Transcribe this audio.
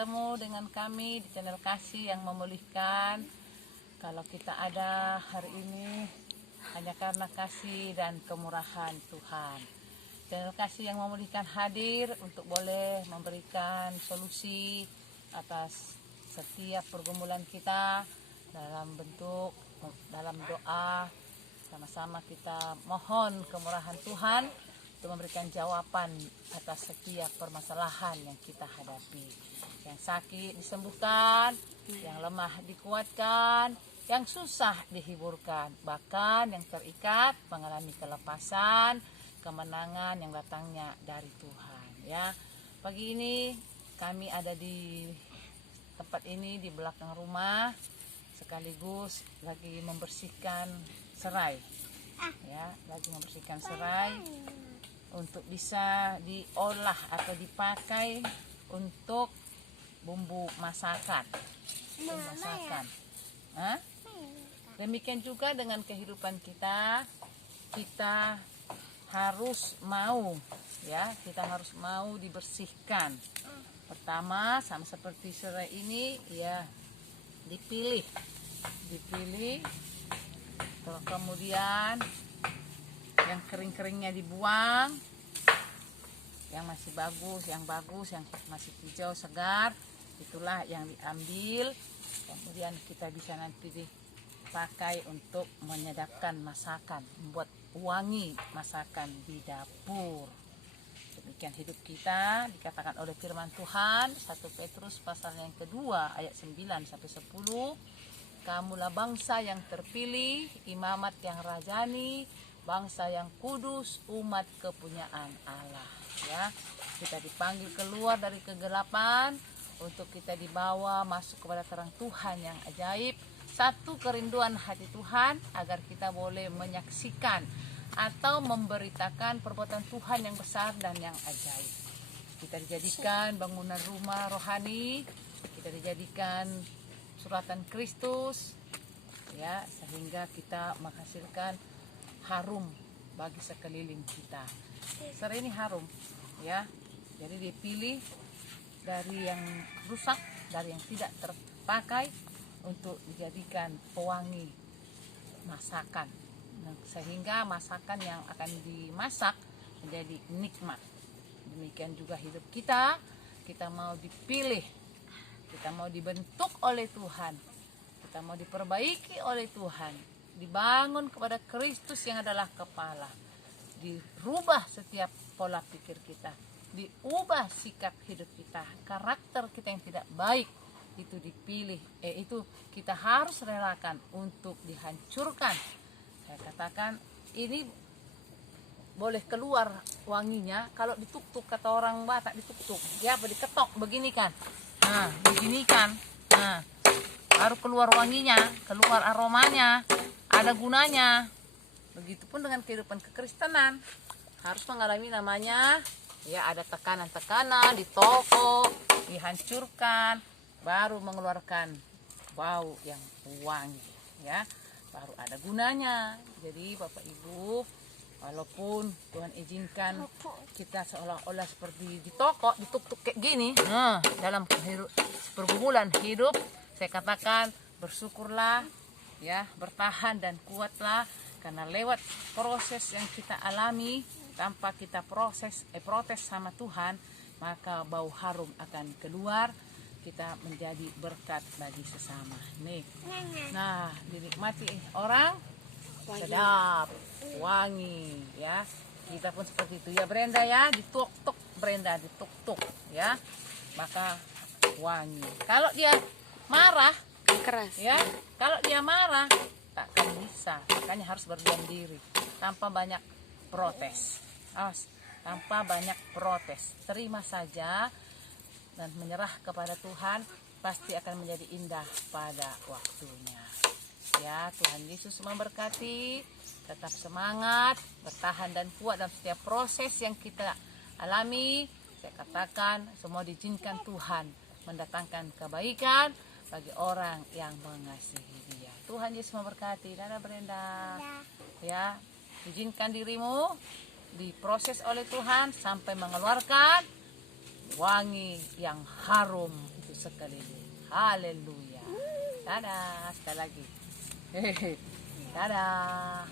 bertemu dengan kami di channel Kasih yang Memulihkan. Kalau kita ada hari ini hanya karena kasih dan kemurahan Tuhan. Channel Kasih yang Memulihkan hadir untuk boleh memberikan solusi atas setiap pergumulan kita dalam doa. Sama-sama kita mohon kemurahan Tuhan untuk memberikan jawaban atas setiap permasalahan yang kita hadapi. Yang sakit disembuhkan, yang lemah dikuatkan, yang susah dihiburkan, bahkan yang terikat mengalami kelepasan, kemenangan yang datangnya dari Tuhan. Ya, pagi ini kami ada di tempat ini di belakang rumah, sekaligus lagi membersihkan serai. Ya, lagi membersihkan serai untuk bisa diolah atau dipakai untuk bumbu masakan. Demikian juga dengan kehidupan kita, kita harus mau, ya, kita harus mau dibersihkan. Pertama, sama seperti serai ini, ya, dipilih, kemudian yang kering-keringnya dibuang, yang masih bagus, yang masih hijau segar, itulah yang diambil. Kemudian kita bisa nanti dipakai untuk menyedapkan masakan, membuat wangi masakan di dapur. Demikian hidup kita, dikatakan oleh firman Tuhan 1 Petrus pasal yang kedua ayat 9-10. Kamulah bangsa yang terpilih, imamat yang rajani, bangsa yang kudus, umat kepunyaan Allah. Ya, kita dipanggil keluar dari kegelapan untuk kita dibawa masuk kepada terang Tuhan yang ajaib. Satu kerinduan hati Tuhan agar kita boleh menyaksikan atau memberitakan perbuatan Tuhan yang besar dan yang ajaib. Kita dijadikan bangunan rumah rohani, kita dijadikan suratan Kristus, ya, sehingga kita menghasilkan harum bagi sekeliling kita. Serai ini harum, ya. Jadi dipilih dari yang rusak, dari yang tidak terpakai untuk dijadikan pewangi masakan. Sehingga masakan yang akan dimasak menjadi nikmat. Demikian juga hidup kita, kita mau dipilih, kita mau dibentuk oleh Tuhan, kita mau diperbaiki oleh Tuhan, dibangun kepada Kristus yang adalah kepala, dirubah setiap pola pikir kita, diubah sikap hidup kita, karakter kita yang tidak baik itu dipilih, itu kita harus relakan untuk dihancurkan. Saya katakan ini boleh keluar wanginya kalau dituk-tuk, kata orang Batak, dituk-tuk, ya, apa, diketok begini kan. Nah, begini kan. Nah, baru keluar wanginya, keluar aromanya, ada gunanya. Begitupun dengan kehidupan kekristenan, harus mengalami namanya, ya, ada tekanan-tekanan, ditokok, dihancurkan, baru mengeluarkan bau yang wangi, ya, baru ada gunanya. Jadi Bapak Ibu, walaupun Tuhan izinkan kita seolah-olah seperti ditokok, dituk-tuk kayak gini, dalam pergumulan hidup, saya katakan bersyukurlah, ya, bertahan dan kuatlah, karena lewat proses yang kita alami, tanpa kita protes sama Tuhan, maka bau harum akan keluar, kita menjadi berkat bagi sesama. Nih, nah, dinikmati orang, sedap, wangi, ya. Kita pun seperti itu, ya Brenda, ya, dituk-tuk Brenda, dituk-tuk, ya, maka wangi. Kalau dia marah, keras, ya, kalau dia marah takkan bisa, makanya harus berdiam diri tanpa banyak protes. Tanpa banyak protes, terima saja dan menyerah kepada Tuhan, pasti akan menjadi indah pada waktunya. Ya, Tuhan Yesus memberkati. Tetap semangat, bertahan dan kuat dalam setiap proses yang kita alami. Saya katakan semua diizinkan Tuhan mendatangkan kebaikan bagi orang yang mengasihi Dia. Tuhan Yesus memberkati. Dadah Brenda. Ya, izinkan dirimu diproses oleh Tuhan sampai mengeluarkan wangi yang harum batu sekeliling. Haleluya. Dadah, sekali lagi. Dadah.